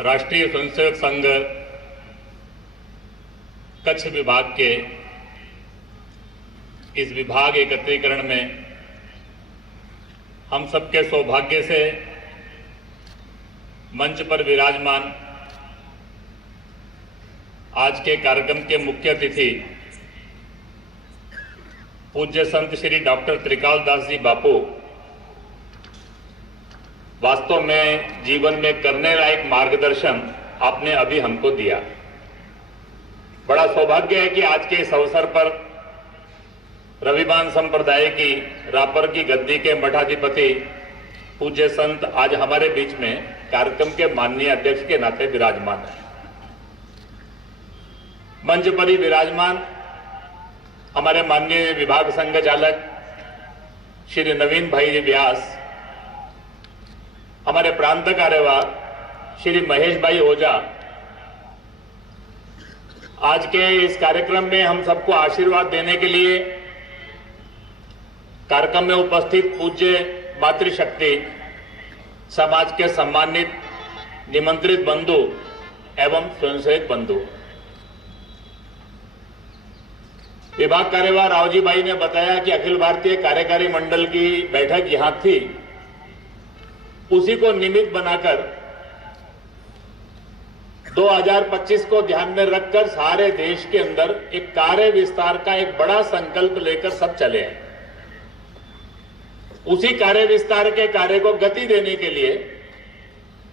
राष्ट्रीय स्वयंसेवक संघ कच्छ विभाग के इस विभाग एकत्रीकरण में हम सबके सौभाग्य से मंच पर विराजमान आज के कार्यक्रम के मुख्य अतिथि पूज्य संत श्री डॉक्टर त्रिकाल दास जी बापू वास्तव में जीवन में करने लायक मार्गदर्शन आपने अभी हमको दिया। बड़ा सौभाग्य है कि आज के इस अवसर पर रविवान संप्रदाय की रापर की गद्दी के मठाधिपति पूज्य संत आज हमारे बीच में कार्यक्रम के माननीय अध्यक्ष के नाते विराजमान है। मंच पर ही विराजमान हमारे माननीय विभाग संघ चालक श्री नवीन भाई जी व्यास, हमारे प्रांत कार्यवाह श्री महेश भाई ओझा, आज के इस कार्यक्रम में हम सबको आशीर्वाद देने के लिए कार्यक्रम में उपस्थित पूज्य मातृशक्ति समाज के सम्मानित निमंत्रित बंधु एवं स्वयंसेवक बंधु, विभाग कार्यवाह रावजी भाई ने बताया कि अखिल भारतीय कार्यकारी मंडल की बैठक यहां थी, उसी को निमित्त बनाकर 2025 को ध्यान में रखकर सारे देश के अंदर एक कार्य विस्तार का एक बड़ा संकल्प लेकर सब चले हैं। उसी कार्य विस्तार के कार्य को गति देने के लिए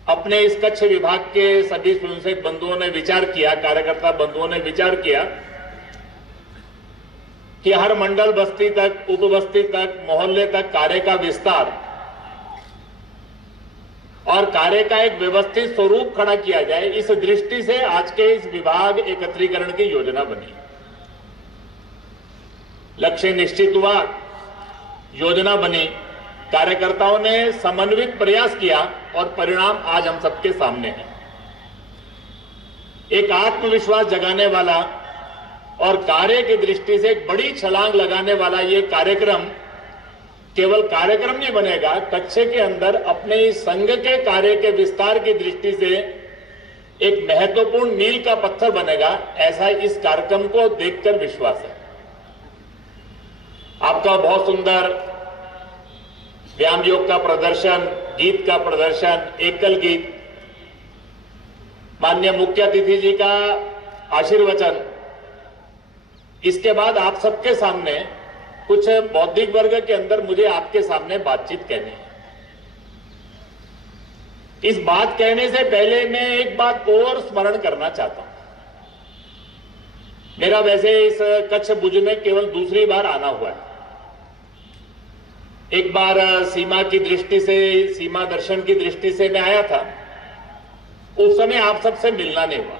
अपने इस कच्छ विभाग के सभी स्वयंसेवक बंधुओं ने विचार किया, कार्यकर्ता बंधुओं ने विचार किया कि हर मंडल बस्ती तक, उप बस्ती तक, मोहल्ले तक कार्य का विस्तार और कार्य का एक व्यवस्थित स्वरूप खड़ा किया जाए। इस दृष्टि से आज के इस विभाग एकत्रीकरण की योजना बनी। लक्ष्य निश्चित हुआ, योजना बनी, कार्यकर्ताओं ने समन्वित प्रयास किया और परिणाम आज हम सबके सामने है। एक आत्मविश्वास जगाने वाला और कार्य की दृष्टि से एक बड़ी छलांग लगाने वाला ये कार्यक्रम केवल कार्यक्रम नहीं बनेगा, कच्छ के अंदर अपने इस संघ के कार्य के विस्तार की दृष्टि से एक महत्वपूर्ण मील का पत्थर बनेगा, ऐसा इस कार्यक्रम को देखकर विश्वास है। आपका बहुत सुंदर व्यायाम योग का प्रदर्शन, गीत का प्रदर्शन, एकल गीत, माननीय मुख्य अतिथि जी का आशीर्वचन, इसके बाद आप सबके सामने कुछ बौद्धिक वर्ग के अंदर मुझे आपके सामने बातचीत कहनी है। इस बात कहने से पहले मैं एक बात और स्मरण करना चाहता हूं। मेरा वैसे इस कच्छ भुज में केवल दूसरी बार आना हुआ है। एक बार सीमा की दृष्टि से, सीमा दर्शन की दृष्टि से मैं आया था, उस समय आप सबसे मिलना नहीं हुआ।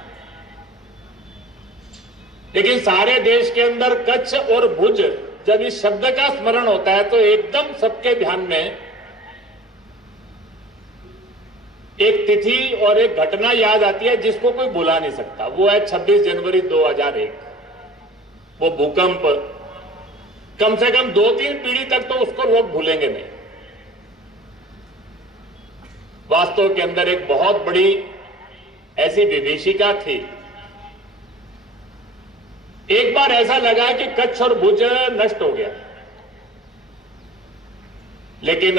लेकिन सारे देश के अंदर कच्छ और भुज जब इस शब्द का स्मरण होता है तो एकदम सबके ध्यान में एक तिथि और एक घटना याद आती है जिसको कोई भुला नहीं सकता। वो है 26 जनवरी 2001। वो भूकंप, कम से कम 2-3 पीढ़ी तक तो उसको लोग भूलेंगे नहीं। वास्तव के अंदर एक बहुत बड़ी ऐसी विभीषिका थी। एक बार ऐसा लगा कि कच्छ और भुज नष्ट हो गया, लेकिन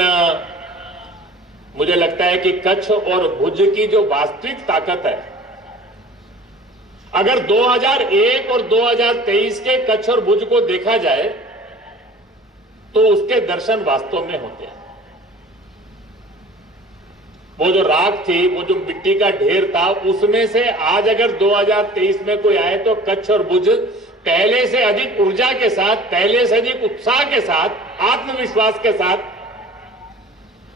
मुझे लगता है कि कच्छ और भुज की जो वास्तविक ताकत है, अगर 2001 और 2023 के कच्छ और भुज को देखा जाए तो उसके दर्शन वास्तव में होते हैं। वो जो राख थी, वो जो मिट्टी का ढेर था, उसमें से आज अगर 2023 में कोई आए तो कच्छ और भुज पहले से अधिक ऊर्जा के साथ, पहले से अधिक उत्साह के साथ, आत्मविश्वास के साथ,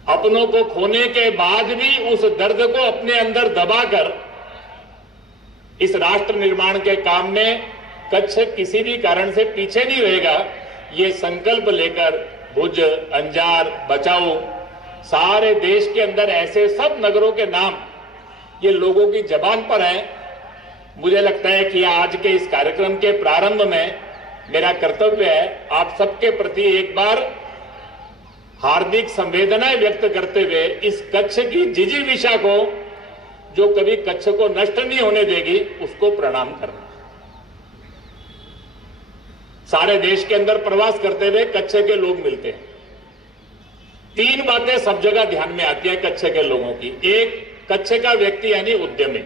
अपनों को खोने के बाद भी उस दर्द को अपने अंदर दबाकर इस राष्ट्र निर्माण के काम में कच्छ किसी भी कारण से पीछे नहीं रहेगा, ये संकल्प लेकर भुज, अंजार, बचाओ, सारे देश के अंदर ऐसे सब नगरों के नाम ये लोगों की जबान पर हैं। मुझे लगता है कि आज के इस कार्यक्रम के प्रारंभ में मेरा कर्तव्य है आप सबके प्रति एक बार हार्दिक संवेदनाएं व्यक्त करते हुए इस कच्छ की जिजीविषा को जो कभी कच्छ को नष्ट नहीं होने देगी, उसको प्रणाम करना। सारे देश के अंदर प्रवास करते हुए कच्छ के लोग मिलते हैं। 3 बातें सब जगह ध्यान में आती है कच्छ के लोगों की। एक, कच्छ का व्यक्ति यानी उद्यमी,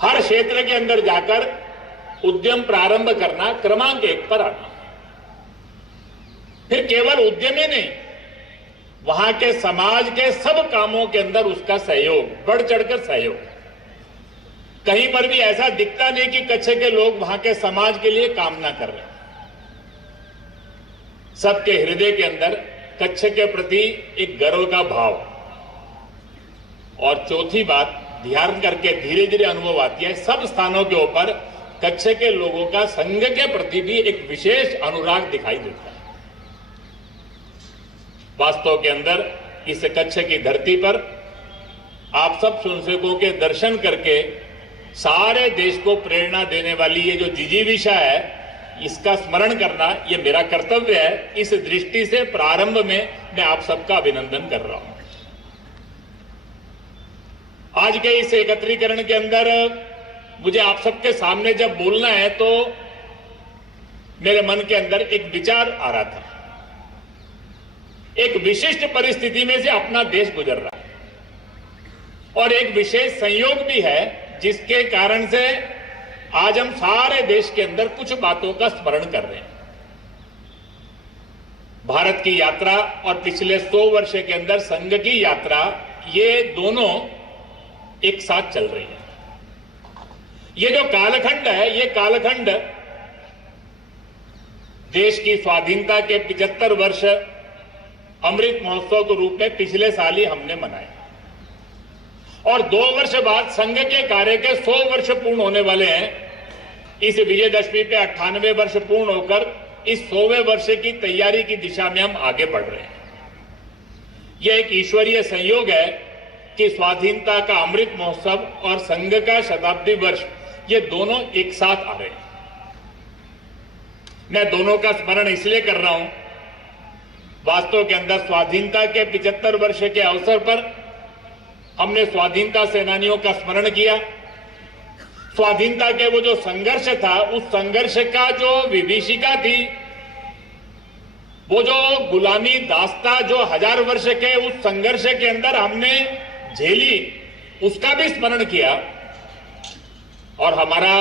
हर क्षेत्र के अंदर जाकर उद्यम प्रारंभ करना, क्रमांक 1 पर आना। फिर केवल उद्यमी नहीं, वहां के समाज के सब कामों के अंदर उसका सहयोग, बढ़ चढ़कर सहयोग। कहीं पर भी ऐसा दिखता नहीं कि कच्छ के लोग वहां के समाज के लिए काम ना कर रहे। सबके हृदय के अंदर कच्छ के प्रति एक गर्व का भाव। और चौथी बात, ध्यान करके धीरे धीरे अनुभव आती है, सब स्थानों के ऊपर कच्छ के लोगों का संघ के प्रति भी एक विशेष अनुराग दिखाई देता है। वास्तव के अंदर इस कच्छ की धरती पर आप सब स्वयंसेवकों के दर्शन करके सारे देश को प्रेरणा देने वाली ये जो जिजीविषा है, इसका स्मरण करना ये मेरा कर्तव्य है। इस दृष्टि से प्रारंभ में मैं आप सबका अभिनंदन कर रहा हूं। आज के इस एकत्रीकरण के अंदर मुझे आप सबके सामने जब बोलना है तो मेरे मन के अंदर एक विचार आ रहा था। एक विशिष्ट परिस्थिति में से अपना देश गुजर रहा है और एक विशेष संयोग भी है जिसके कारण से आज हम सारे देश के अंदर कुछ बातों का स्मरण कर रहे हैं। भारत की यात्रा और पिछले 100 वर्ष के अंदर संघ की यात्रा, ये दोनों एक साथ चल रही है। ये जो कालखंड है, ये कालखंड देश की स्वाधीनता के 75 वर्ष अमृत महोत्सव के रूप में पिछले साल ही हमने मनाए और 2 वर्ष बाद संघ के कार्य के 100 वर्ष पूर्ण होने वाले हैं। इस विजयदशमी पे 98 वर्ष पूर्ण होकर इस 100वें वर्ष की तैयारी की दिशा में हम आगे बढ़ रहे हैं। यह एक ईश्वरीय संयोग है कि स्वाधीनता का अमृत महोत्सव और संघ का शताब्दी वर्ष, ये दोनों एक साथ आ रहे हैं। मैं दोनों का स्मरण इसलिए कर रहा हूं, वास्तव के अंदर स्वाधीनता के 75 वर्ष के अवसर पर हमने स्वाधीनता सेनानियों का स्मरण किया। स्वाधीनता के वो जो संघर्ष था, उस संघर्ष का जो विभीषिका थी, वो जो गुलामी दास्ता जो 1000 वर्ष के उस संघर्ष के अंदर हमने झेली, उसका भी स्मरण किया। और हमारा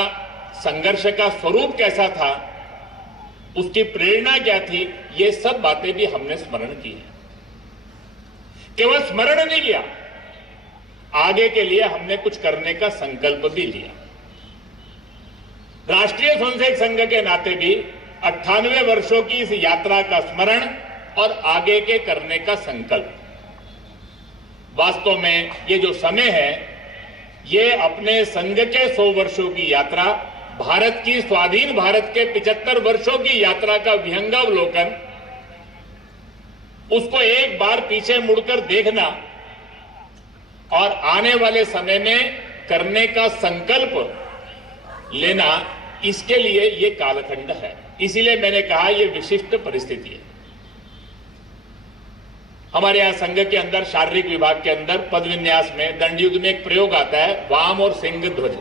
संघर्ष का स्वरूप कैसा था, उसकी प्रेरणा क्या थी, ये सब बातें भी हमने स्मरण की है। केवल स्मरण नहीं किया, आगे के लिए हमने कुछ करने का संकल्प भी लिया। राष्ट्रीय स्वयंसेवक संघ के नाते भी 98 वर्षों की इस यात्रा का स्मरण और आगे के करने का संकल्प। वास्तव में ये जो समय है, ये अपने संघ के 100 वर्षों की यात्रा, भारत की स्वाधीन भारत के 75 वर्षों की यात्रा का विहंगावलोकन, उसको एक बार पीछे मुड़कर देखना और आने वाले समय में करने का संकल्प लेना, इसके लिए ये कालखंड है। इसीलिए मैंने कहा ये विशिष्ट परिस्थिति है। हमारे यहां संघ के अंदर शारीरिक विभाग के अंदर पद विन्यास में दंडयुद्ध में एक प्रयोग आता है, वाम और सिंह ध्वज।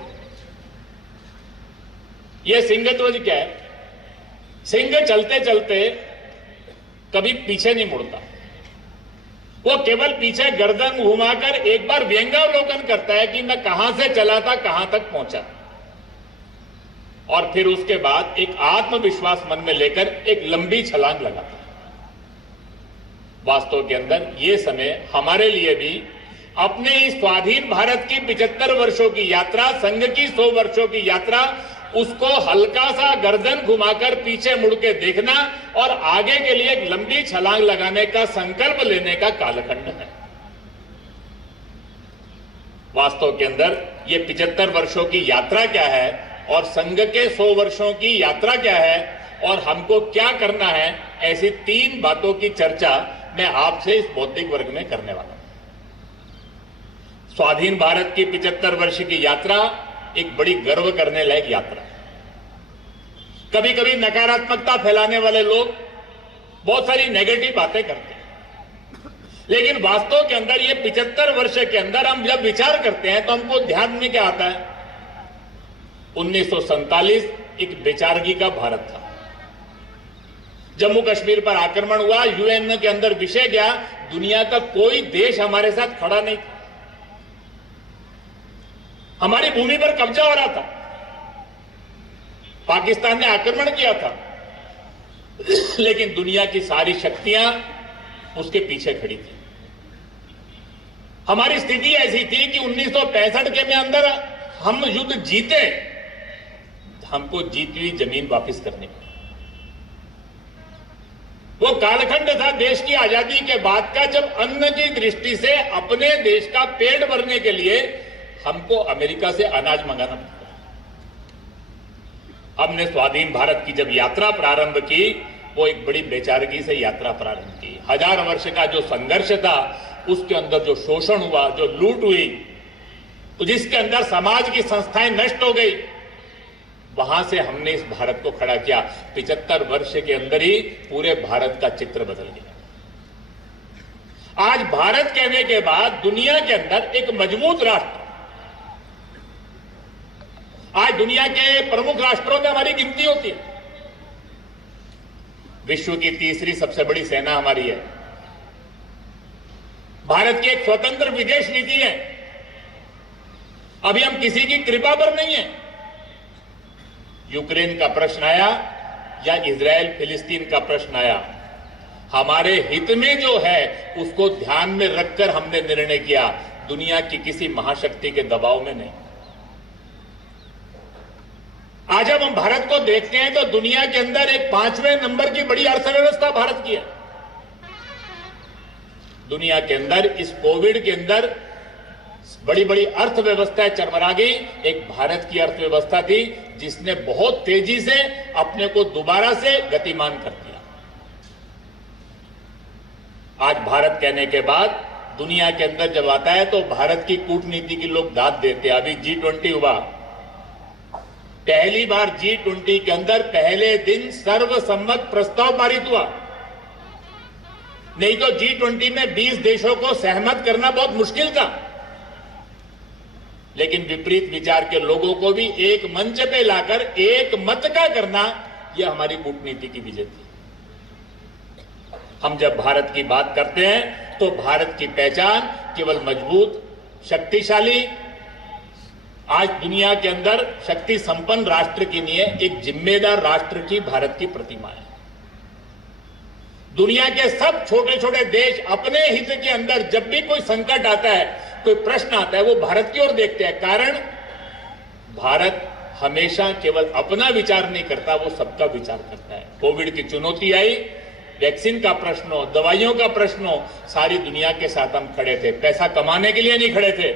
ये सिंह ध्वज क्या है? सिंह चलते चलते कभी पीछे नहीं मुड़ता, वो केवल पीछे गर्दन घुमाकर एक बार व्यंगावलोकन करता है कि मैं कहां से चला था, कहां तक पहुंचा, और फिर उसके बाद एक आत्मविश्वास मन में लेकर एक लंबी छलांग लगाता है। वास्तव के अंदर ये समय हमारे लिए भी अपने इस स्वाधीन भारत की 75 वर्षों की यात्रा, संघ की 100 वर्षों की यात्रा, उसको हल्का सा गर्दन घुमाकर पीछे मुड़ के देखना और आगे के लिए एक लंबी छलांग लगाने का संकल्प लेने का कालखंड है। वास्तव के अंदर ये 75 वर्षों की यात्रा क्या है और संघ के 100 वर्षों की यात्रा क्या है और हमको क्या करना है, ऐसी 3 बातों की चर्चा मैं आपसे इस बौद्धिक वर्ग में करने वाला हूं। स्वाधीन भारत की 75 वर्ष की यात्रा एक बड़ी गर्व करने लायक यात्रा है। कभी कभी नकारात्मकता फैलाने वाले लोग बहुत सारी नेगेटिव बातें करते हैं, लेकिन वास्तव के अंदर ये 75 वर्ष के अंदर हम जब विचार करते हैं तो हमको ध्यान में क्या आता है? 1947 एक बेचारगी का भारत था। जम्मू कश्मीर पर आक्रमण हुआ, यूएन के अंदर विषय गया, दुनिया का कोई देश हमारे साथ खड़ा नहीं था। हमारी भूमि पर कब्जा हो रहा था, पाकिस्तान ने आक्रमण किया था, लेकिन दुनिया की सारी शक्तियां उसके पीछे खड़ी थी। हमारी स्थिति ऐसी थी कि 1965 के में अंदर हम युद्ध जीते, हमको जीती हुई जमीन वापस करनी पड़ी। वो कालखंड था देश की आजादी के बाद का, जब अन्न की दृष्टि से अपने देश का पेट भरने के लिए हमको अमेरिका से अनाज मंगाना पड़ता। हमने स्वाधीन भारत की जब यात्रा प्रारंभ की, वो एक बड़ी बेचारगी से यात्रा प्रारंभ की। 1000 वर्ष का जो संघर्ष था, उसके अंदर जो शोषण हुआ, जो लूट हुई, तो जिसके अंदर समाज की संस्थाएं नष्ट हो गई, वहां से हमने इस भारत को खड़ा किया। 75 वर्ष के अंदर ही पूरे भारत का चित्र बदल गया। आज भारत कहने के बाद दुनिया के अंदर एक मजबूत राष्ट्र, आज दुनिया के प्रमुख राष्ट्रों में हमारी गिनती होती है। विश्व की तीसरी सबसे बड़ी सेना हमारी है। भारत की एक स्वतंत्र विदेश नीति है। अभी हम किसी की कृपा पर नहीं है। यूक्रेन का प्रश्न आया या इजराइल फिलिस्तीन का प्रश्न आया, हमारे हित में जो है उसको ध्यान में रखकर हमने निर्णय किया, दुनिया की किसी महाशक्ति के दबाव में नहीं। आज जब हम भारत को देखते हैं तो दुनिया के अंदर एक 5वें नंबर की बड़ी अर्थव्यवस्था भारत की है। दुनिया के अंदर इस कोविड के अंदर बड़ी बड़ी अर्थव्यवस्थाएं चरमरा गई। एक भारत की अर्थव्यवस्था थी जिसने बहुत तेजी से अपने को दोबारा से गतिमान कर दिया। आज भारत कहने के बाद दुनिया के अंदर जब आता है तो भारत की कूटनीति के लोग दाद देते हैं। अभी G20 हुआ, पहली बार G20 के अंदर पहले दिन सर्वसम्मत प्रस्ताव पारित हुआ। नहीं तो G20 में 20 देशों को सहमत करना बहुत मुश्किल था, लेकिन विपरीत विचार के लोगों को भी एक मंच पे लाकर एक मत का करना, यह हमारी कूटनीति की विजय थी। हम जब भारत की बात करते हैं तो भारत की पहचान केवल मजबूत, शक्तिशाली, आज दुनिया के अंदर शक्ति संपन्न राष्ट्र की नहीं है, एक जिम्मेदार राष्ट्र की भारत की प्रतिमा है। दुनिया के सब छोटे छोटे देश अपने हित के अंदर जब भी कोई संकट आता है, कोई प्रश्न आता है, वो भारत की ओर देखते हैं। कारण भारत हमेशा केवल अपना विचार नहीं करता, वो सबका विचार करता है। कोविड की चुनौती आई, वैक्सीन का प्रश्न हो, दवाइयों का प्रश्न हो, सारी दुनिया के साथ हम खड़े थे। पैसा कमाने के लिए नहीं खड़े थे।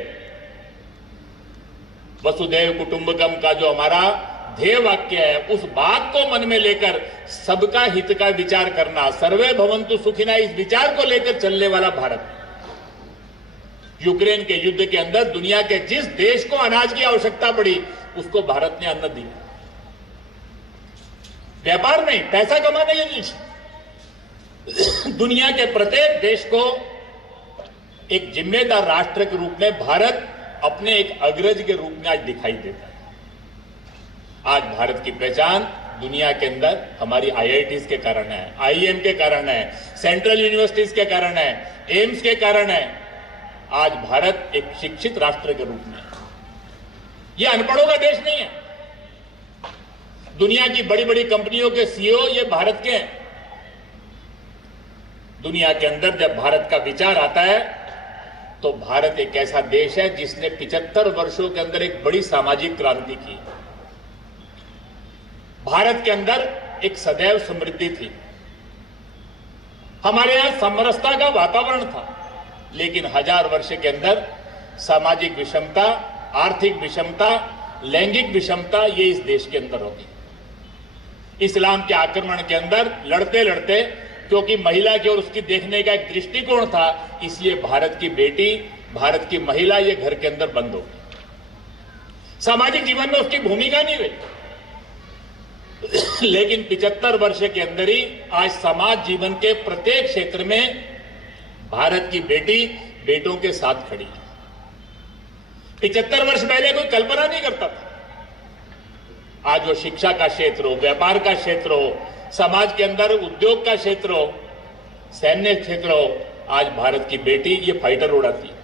वसुधैव कुटुंबकम का जो हमारा ध्येय वाक्य है, उस बात को मन में लेकर सबका हित का विचार करना, सर्वे भवन्तु सुखिनः, इस विचार को लेकर चलने वाला भारत। यूक्रेन के युद्ध के अंदर दुनिया के जिस देश को अनाज की आवश्यकता पड़ी, उसको भारत ने अन्न दिया। व्यापार नहीं, पैसा कमाने के लिए। दुनिया के प्रत्येक देश को एक जिम्मेदार राष्ट्र के रूप में भारत अपने एक अग्रज के रूप में आज दिखाई देता है। आज भारत की पहचान दुनिया के अंदर हमारी IITs के कारण है, IIM के कारण है, सेंट्रल यूनिवर्सिटीज के कारण है, एम्स के कारण है। आज भारत एक शिक्षित राष्ट्र के रूप में है। यह अनपढ़ों का देश नहीं है। दुनिया की बड़ी बड़ी कंपनियों के CEO ये भारत के हैं। दुनिया के अंदर जब भारत का विचार आता है तो भारत एक ऐसा देश है जिसने 75 वर्षों के अंदर एक बड़ी सामाजिक क्रांति की। भारत के अंदर एक सदैव समृद्धि थी। हमारे यहां समरसता का वातावरण था, लेकिन 1000 वर्ष के अंदर सामाजिक विषमता, आर्थिक विषमता, लैंगिक विषमता, ये इस देश के अंदर होगी। इस्लाम के आक्रमण के अंदर लड़ते लड़ते, क्योंकि महिला की ओर उसकी देखने का एक दृष्टिकोण था, इसलिए भारत की बेटी, भारत की महिला ये घर के अंदर बंद हो गई। सामाजिक जीवन में उसकी भूमिका नहीं रही। लेकिन 75 वर्ष के अंदर ही आज समाज जीवन के प्रत्येक क्षेत्र में भारत की बेटी बेटों के साथ खड़ी है। 75 वर्ष पहले कोई कल्पना नहीं करता था। आज वो शिक्षा का क्षेत्र हो, व्यापार का क्षेत्र हो, समाज के अंदर उद्योग का क्षेत्र हो, सैन्य क्षेत्र हो, आज भारत की बेटी ये फाइटर उड़ाती है।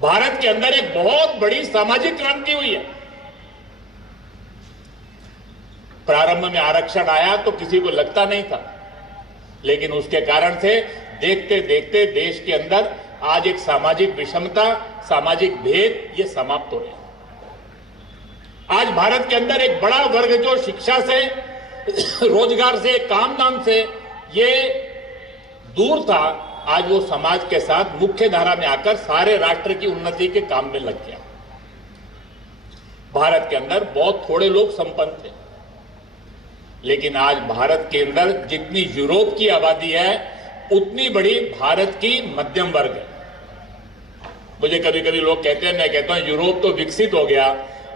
भारत के अंदर एक बहुत बड़ी सामाजिक क्रांति हुई है। प्रारंभ में आरक्षण आया तो किसी को लगता नहीं था, लेकिन उसके कारण से देखते देखते देश के अंदर आज एक सामाजिक विषमता, सामाजिक भेद ये समाप्त हो रहे हैं। आज भारत के अंदर एक बड़ा वर्ग जो शिक्षा से, रोजगार से, काम धाम से ये दूर था, आज वो समाज के साथ मुख्य धारा में आकर सारे राष्ट्र की उन्नति के काम में लग गया। भारत के अंदर बहुत थोड़े लोग संपन्न थे, लेकिन आज भारत के अंदर जितनी यूरोप की आबादी है उतनी बड़ी भारत की मध्यम वर्ग है। मुझे कभी कभी लोग कहते हैं, मैं कहता हूं यूरोप तो विकसित हो गया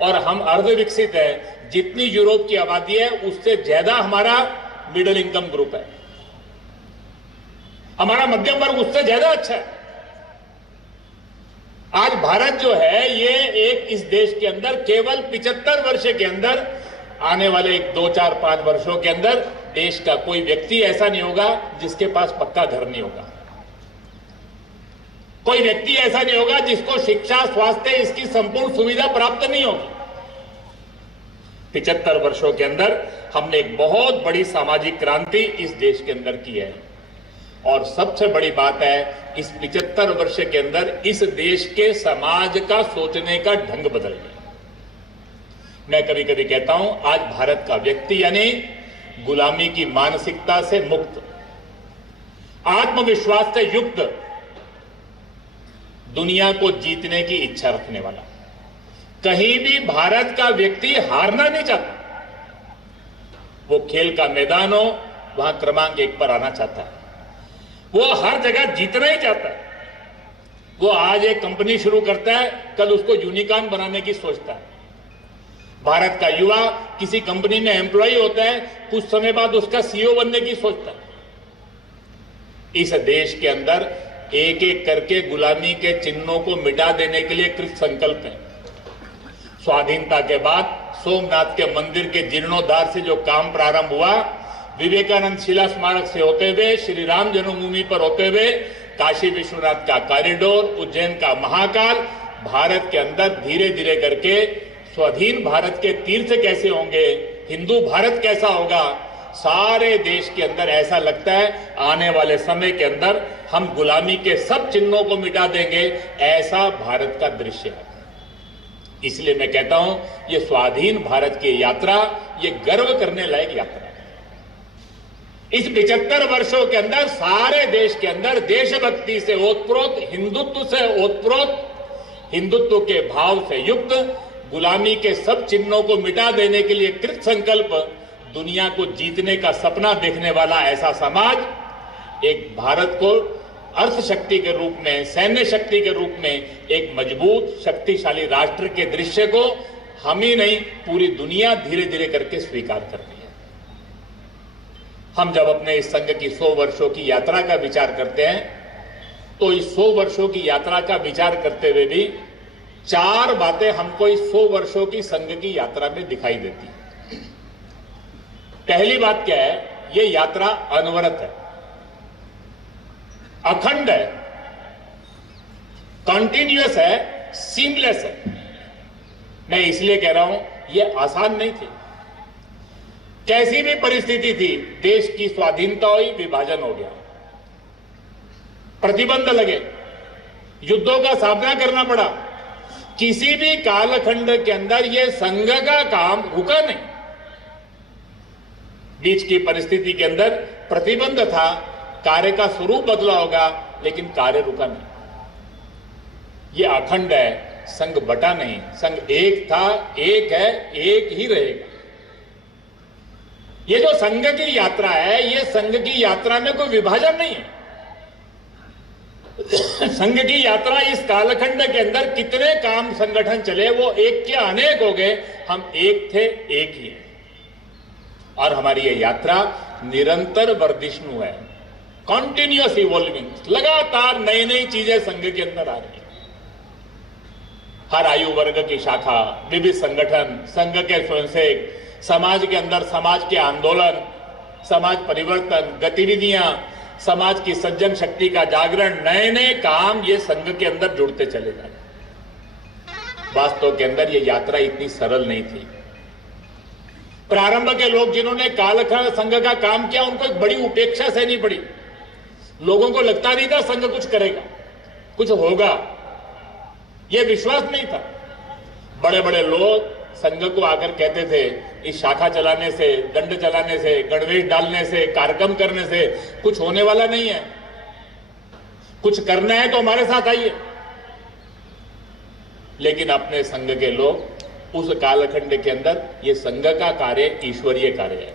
और हम अर्ध विकसित है। जितनी यूरोप की आबादी है उससे ज्यादा हमारा मिडिल इनकम ग्रुप है, हमारा मध्यम वर्ग उससे ज्यादा अच्छा है। आज भारत जो है ये एक इस देश के अंदर केवल 75 वर्ष के अंदर, आने वाले 2, 4, 5 वर्षों के अंदर देश का कोई व्यक्ति ऐसा नहीं होगा जिसके पास पक्का घर नहीं होगा। कोई व्यक्ति ऐसा नहीं होगा जिसको शिक्षा, स्वास्थ्य, इसकी संपूर्ण सुविधा प्राप्त नहीं होगी। 75 वर्षों के अंदर हमने एक बहुत बड़ी सामाजिक क्रांति इस देश के अंदर की है। और सबसे बड़ी बात है, इस 75 वर्ष के अंदर इस देश के समाज का सोचने का ढंग बदल गया। मैं कभी कभी कहता हूं, आज भारत का व्यक्ति यानी गुलामी की मानसिकता से मुक्त, आत्मविश्वास से युक्त, दुनिया को जीतने की इच्छा रखने वाला, कहीं भी भारत का व्यक्ति हारना नहीं चाहता। वो खेल का मैदान हो, वहां क्रमांक 1 पर आना चाहता है। वो हर जगह जीतना ही चाहता है। वो आज एक कंपनी शुरू करता है, कल उसको यूनिकॉर्न बनाने की सोचता है। भारत का युवा किसी कंपनी में एम्प्लॉय होता है, कुछ समय बाद उसका सीईओ बनने की सोचता है। इस देश के अंदर एक एक करके गुलामी के चिन्हों को मिटा देने के लिए कृत संकल्प है। स्वाधीनता के बाद सोमनाथ के मंदिर के जीर्णोद्धार से जो काम प्रारंभ हुआ, विवेकानंद शिला स्मारक से होते हुए, श्री राम जन्मभूमि पर होते हुए, काशी विश्वनाथ का कॉरिडोर, उज्जैन का महाकाल, भारत के अंदर धीरे धीरे करके स्वाधीन भारत के तीर्थ कैसे होंगे, हिंदू भारत कैसा होगा, सारे देश के अंदर ऐसा लगता है आने वाले समय के अंदर हम गुलामी के सब चिन्हों को मिटा देंगे, ऐसा भारत का दृश्य है। इसलिए मैं कहता हूं, ये स्वाधीन भारत की यात्रा, ये गर्व करने लायक यात्रा है। इस 75 वर्षों के अंदर सारे देश के अंदर देशभक्ति से ओतप्रोत, हिंदुत्व से ओतप्रोत, हिंदुत्व के भाव से युक्त, गुलामी के सब चिन्हों को मिटा देने के लिए कृत संकल्प, दुनिया को जीतने का सपना देखने वाला ऐसा समाज, एक भारत को अर्थ शक्ति के रूप में, सैन्य शक्ति के रूप में एक मजबूत शक्तिशाली राष्ट्र के दृश्य को हम ही नहीं, पूरी दुनिया धीरे धीरे करके स्वीकार कर रही है। हम जब अपने इस संघ की 100 वर्षों की यात्रा का विचार करते हैं, तो इस 100 वर्षों की यात्रा का विचार करते हुए भी 4 बातें हमको इस 100 वर्षों की संघ की यात्रा में दिखाई देती है। पहली बात क्या है, ये यात्रा अनवरत है, अखंड है, कॉन्टिन्यूअस है, सीमलेस है। मैं इसलिए कह रहा हूं, ये आसान नहीं थी। कैसी भी परिस्थिति थी, देश की स्वाधीनता हुई, विभाजन हो गया, प्रतिबंध लगे, युद्धों का सामना करना पड़ा। किसी भी कालखंड के अंदर यह संघ का काम रुका नहीं। बीच की परिस्थिति के अंदर प्रतिबंध था, कार्य का स्वरूप बदला होगा, लेकिन कार्य रुका नहीं। यह अखंड है, संघ बटा नहीं, संघ एक था, एक है, एक ही रहेगा। ये जो संघ की यात्रा है, ये संघ की यात्रा में कोई विभाजन नहीं है। संघ की यात्रा इस कालखंड के अंदर कितने काम संगठन चले, वो एक के अनेक हो गए, हम एक थे, एक ही है। और हमारी ये यात्रा निरंतर वर्धिष्णु है। कॉन्टिन्यूअस इवॉल्विंग, लगातार नई नई चीजें संघ के अंदर आ रही है। हर आयु वर्ग की शाखा, विविध संगठन, संघ के स्वयंसेवक, समाज के अंदर समाज के आंदोलन, समाज परिवर्तन, गतिविधियां, समाज की सज्जन शक्ति का जागरण, नए नए काम ये संघ के अंदर जुड़ते चले जा रहे। वास्तव के अंदर ये यात्रा इतनी सरल नहीं थी। प्रारंभ के लोग जिन्होंने कालखंड संघ का काम किया, उनको एक बड़ी उपेक्षा सहनी पड़ी। लोगों को लगता नहीं था संघ कुछ करेगा, कुछ होगा, यह विश्वास नहीं था। बड़े बड़े लोग संघ को आकर कहते थे, इस शाखा चलाने से, दंड चलाने से, गणवेश डालने से, कार्यक्रम करने से कुछ होने वाला नहीं है। कुछ करना है तो हमारे साथ आइए। लेकिन अपने संघ के लोग उस कालखंड के अंदर ये संघ का कार्य ईश्वरीय कार्य है।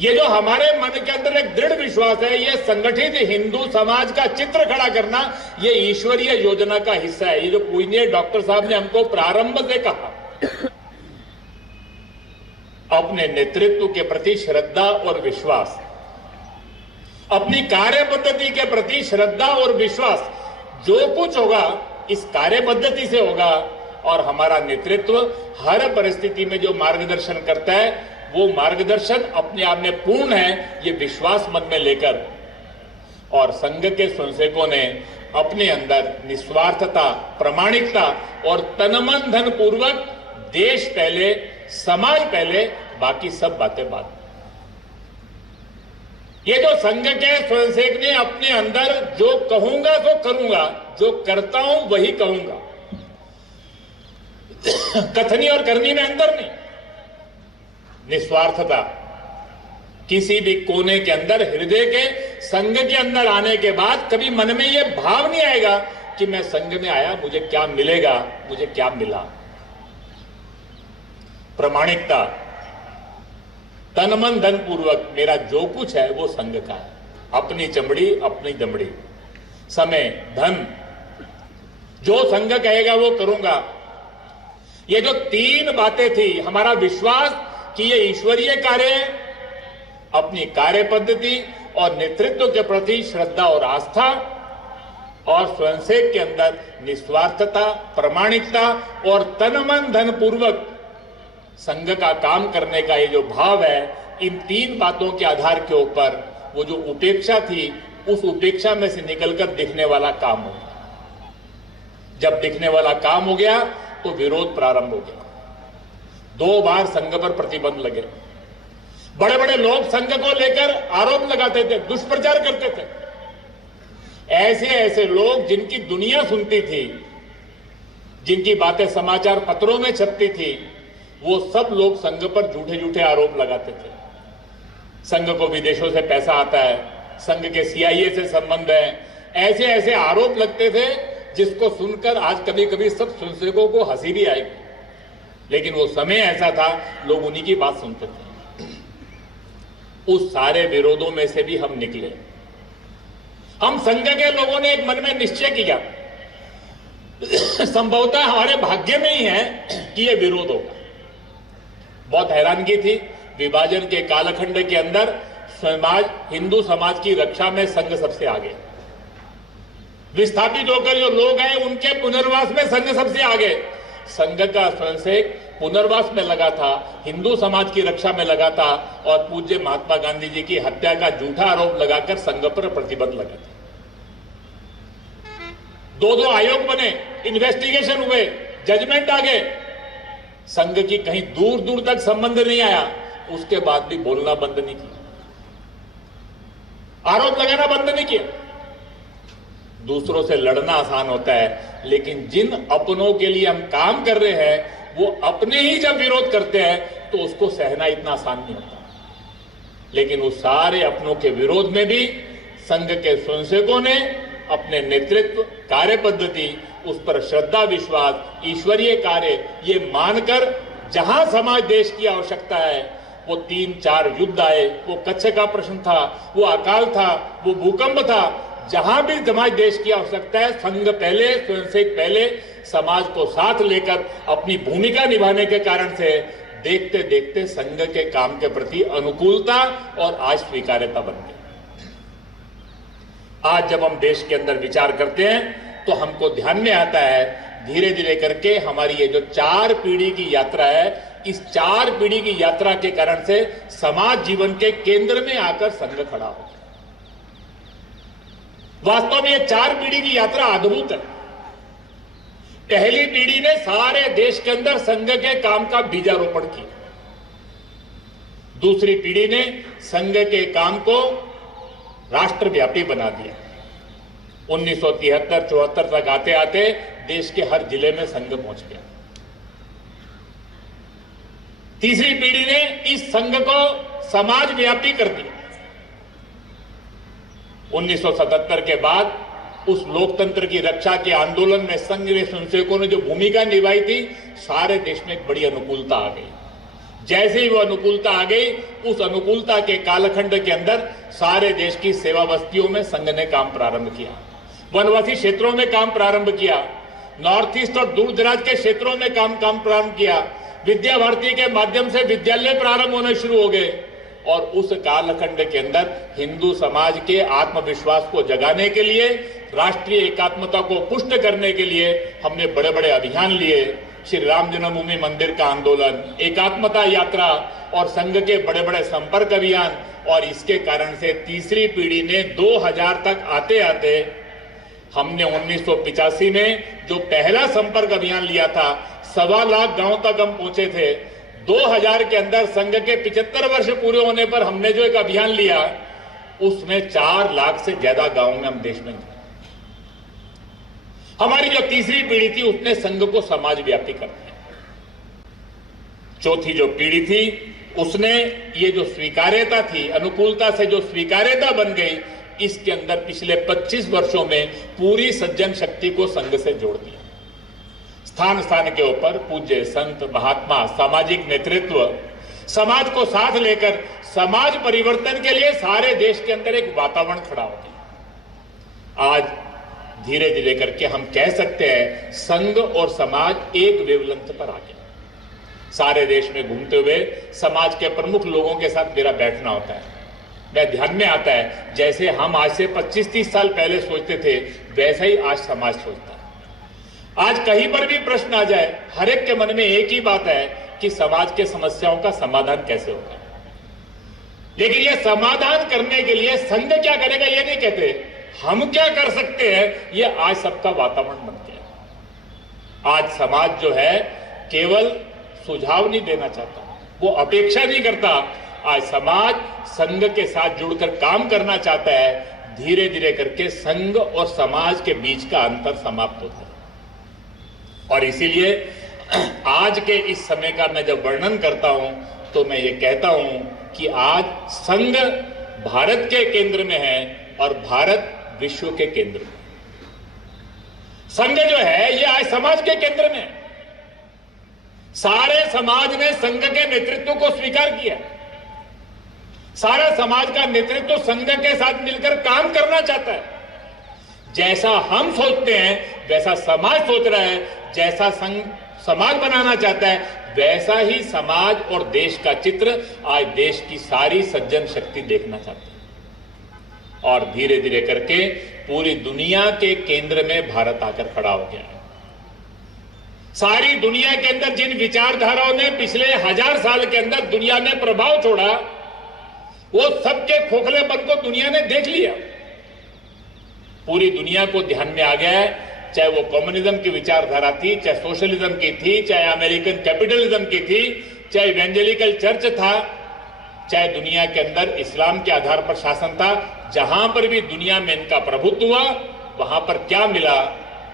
ये जो हमारे मन के अंदर एक दृढ़ विश्वास है, ये संगठित हिंदू समाज का चित्र खड़ा करना, ये ईश्वरीय योजना का हिस्सा है। ये जो पूजनीय डॉक्टर साहब ने हमको प्रारंभ से कहा, अपने नेतृत्व के प्रति श्रद्धा और विश्वास, अपनी कार्य पद्धति के प्रति श्रद्धा और विश्वास, जो कुछ होगा इस कार्य पद्धति से होगा। और हमारा नेतृत्व हर परिस्थिति में जो मार्गदर्शन करता है, वो मार्गदर्शन अपने आप में पूर्ण है, ये विश्वास मन में लेकर। और संघ के स्वयंसेवकों ने अपने अंदर निस्वार्थता, प्रामाणिकता और तनमन धन पूर्वक देश पहले, समाज पहले, बाकी सब बातें बाद। ये जो संघ के स्वयंसेवक ने अपने अंदर जो कहूंगा तो करूंगा, जो करता हूं वही कहूंगा, कथनी और करनी में अंतर नहीं, निस्वार्थता, किसी भी कोने के अंदर, हृदय के संघ के अंदर आने के बाद कभी मन में यह भाव नहीं आएगा कि मैं संघ में आया, मुझे क्या मिलेगा, मुझे क्या मिला। प्रामाणिकता, तन मन धन पूर्वक मेरा जो कुछ है वो संघ का है, अपनी चमड़ी अपनी दमड़ी, समय धन, जो संघ कहेगा वो करूंगा। ये जो तीन बातें थी, हमारा विश्वास कि ये ईश्वरीय कार्य है, अपनी कार्य पद्धति और नेतृत्व के प्रति श्रद्धा और आस्था, और स्वयंसेवक के अंदर निस्वार्थता, प्रामाणिकता और तन मन धन पूर्वक संघ का काम करने का ये जो भाव है, इन तीन बातों के आधार के ऊपर वो जो उपेक्षा थी, उस उपेक्षा में से निकलकर दिखने वाला काम हो गया। जब दिखने वाला काम हो गया तो विरोध प्रारंभ हो गया। 2 बार संघ पर प्रतिबंध लगे। बड़े बड़े लोग संघ को लेकर आरोप लगाते थे, दुष्प्रचार करते थे। ऐसे ऐसे लोग जिनकी दुनिया सुनती थी, जिनकी बातें समाचार पत्रों में छपती थी, वो सब लोग संघ पर झूठे झूठे आरोप लगाते थे। संघ को विदेशों से पैसा आता है, संघ के CIA से संबंध है, ऐसे ऐसे आरोप लगते थे जिसको सुनकर आज कभी कभी सब स्वयंसेवकों को हंसी भी आएगी। लेकिन वो समय ऐसा था, लोग उन्हीं की बात सुनते थे। उस सारे विरोधों में से भी हम निकले। हम संघ के लोगों ने एक मन में निश्चय किया, संभवतः हमारे भाग्य में ही है कि यह विरोध होगा। बहुत हैरानगी थी, विभाजन के कालखंड के अंदर समाज, हिंदू समाज की रक्षा में संघ सबसे आगे। विस्थापित होकर जो लोग हैं, उनके पुनर्वास में संघ सबसे आगे। संघ का स्वयंसेवक पुनर्वास में लगा था, हिंदू समाज की रक्षा में लगा था, और पूज्य महात्मा गांधी जी की हत्या का झूठा आरोप लगाकर संघ पर प्रतिबंध लगा था। 2 आयोग बने, इन्वेस्टिगेशन हुए, जजमेंट आ गए। संघ की कहीं दूर दूर तक संबंध नहीं आया। उसके बाद भी बोलना बंद नहीं किया, आरोप लगाना बंद नहीं किया। दूसरों से लड़ना आसान होता है, लेकिन जिन अपनों के लिए हम काम कर रहे हैं, वो अपने ही जब विरोध करते हैं तो उसको सहना इतना आसान नहीं होता। लेकिन उस सारे अपनों के विरोध में भी संघ के स्वयंसेवकों ने अपने नेतृत्व, कार्य पद्धति, उस पर श्रद्धा, विश्वास, ईश्वरीय कार्य, ये मानकर जहां समाज देश की आवश्यकता है, वो 3-4 युद्ध आए, वो कच्छ का प्रश्न था, वो अकाल था, वो भूकंप था, जहां भी समाज देश की आवश्यकता है, संघ पहले, स्वयंसेवक पहले, समाज को साथ लेकर अपनी भूमिका निभाने के कारण से देखते देखते संघ के काम के प्रति अनुकूलता और आज स्वीकार्यता बन गई। आज जब हम देश के अंदर विचार करते हैं तो हमको ध्यान में आता है धीरे धीरे करके हमारी ये जो 4 पीढ़ी की यात्रा है, इस 4 पीढ़ी की यात्रा के कारण से समाज जीवन के केंद्र में आकर संघ खड़ा हो। वास्तव में ये 4 पीढ़ी की यात्रा अद्भुत है। पहली पीढ़ी ने सारे देश के अंदर संघ के काम का बीजारोपण किया। दूसरी पीढ़ी ने संघ के काम को राष्ट्रव्यापी बना दिया। 1973-74 तक आते आते देश के हर जिले में संघ पहुंच गया। तीसरी पीढ़ी ने इस संघ को समाजव्यापी कर दिया। 1977 के बाद उस लोकतंत्र की रक्षा के आंदोलन में संघ के स्वयंसेवकों ने जो भूमिका निभाई थी, सारे देश में एक बड़ी अनुकूलता आ गई। जैसे ही वो अनुकूलता आ गई, उस अनुकूलता के कालखंड के अंदर सारे देश की सेवा बस्तियों में संघ ने काम प्रारंभ किया, वनवासी क्षेत्रों में काम प्रारंभ किया, नॉर्थ ईस्ट और दूर दराज के क्षेत्रों में काम प्रारंभ किया, विद्या भारती के माध्यम से विद्यालय प्रारंभ होने शुरू हो गए। और उस कालखंड के अंदर हिंदू समाज के आत्मविश्वास को जगाने के लिए, राष्ट्रीय एकात्मता को पुष्ट करने के लिए हमने बड़े बड़े अभियान लिए। श्री राम जन्मभूमि मंदिर का आंदोलन, एकात्मता यात्रा और संघ के बड़े बड़े संपर्क अभियान। और इसके कारण से तीसरी पीढ़ी ने 2000 तक आते आते हमने 1985 में जो पहला संपर्क अभियान लिया था, 1.25 लाख गांव तक हम पहुंचे थे। 2000 के अंदर संघ के 75 वर्ष पूरे होने पर हमने जो एक अभियान लिया, उसमें 4 लाख से ज्यादा गांव में हम देश में गए। हमारी जो तीसरी पीढ़ी थी उसने संघ को समाजव्यापी कर दिया। चौथी जो पीढ़ी थी उसने ये जो स्वीकार्यता थी, अनुकूलता से जो स्वीकार्यता बन गई, इसके अंदर पिछले 25 वर्षों में पूरी सज्जन शक्ति को संघ से जोड़ दिया। स्थान स्थान के ऊपर पूज्य संत, महात्मा, सामाजिक नेतृत्व, समाज को साथ लेकर समाज परिवर्तन के लिए सारे देश के अंदर एक वातावरण खड़ा हो गया। आज धीरे धीरे करके हम कह सकते हैं संघ और समाज एक वेवलेंथ पर आ गया। सारे देश में घूमते हुए समाज के प्रमुख लोगों के साथ मेरा बैठना होता है। मैं ध्यान में आता है जैसे हम आज से 25-30 साल पहले सोचते थे, वैसा ही आज समाज सोचता है। आज कहीं पर भी प्रश्न आ जाए, हर एक के मन में एक ही बात है कि समाज के समस्याओं का समाधान कैसे होगा। लेकिन यह समाधान करने के लिए संघ क्या करेगा ये नहीं कहते, हम क्या कर सकते हैं, ये आज सबका वातावरण बन गया। आज समाज जो है केवल सुझाव नहीं देना चाहता, वो अपेक्षा नहीं करता। आज समाज संघ के साथ जुड़कर काम करना चाहता है। धीरे धीरे करके संघ और समाज के बीच का अंतर समाप्त होता है। और इसीलिए आज के इस समय का मैं जब वर्णन करता हूं तो मैं ये कहता हूं कि आज संघ भारत के केंद्र में है और भारत विश्व के केंद्र में। संघ जो है ये आज समाज के केंद्र में है। सारे समाज ने संघ के नेतृत्व को स्वीकार किया। सारा समाज का नेतृत्व संघ के साथ मिलकर काम करना चाहता है। जैसा हम सोचते हैं वैसा समाज सोच रहा है। जैसा संघ समाज बनाना चाहता है वैसा ही समाज और देश का चित्र आज देश की सारी सज्जन शक्ति देखना चाहती है। और धीरे धीरे करके पूरी दुनिया के केंद्र में भारत आकर खड़ा हो गया है। सारी दुनिया के अंदर जिन विचारधाराओं ने पिछले 1000 साल के अंदर दुनिया में प्रभाव छोड़ा, वो सबके खोखलेपन को दुनिया ने देख लिया। पूरी दुनिया को ध्यान में आ गया है, चाहे वो कम्युनिज्म की विचारधारा थी, चाहे सोशलिज्म की थी, चाहे अमेरिकन कैपिटलिज्म की थी, चाहे इवेंजेलिकल चर्च था, चाहे दुनिया के अंदर इस्लाम के आधार पर शासन था। जहां पर भी दुनिया में इनका प्रभुत्व हुआ, वहां पर क्या मिला?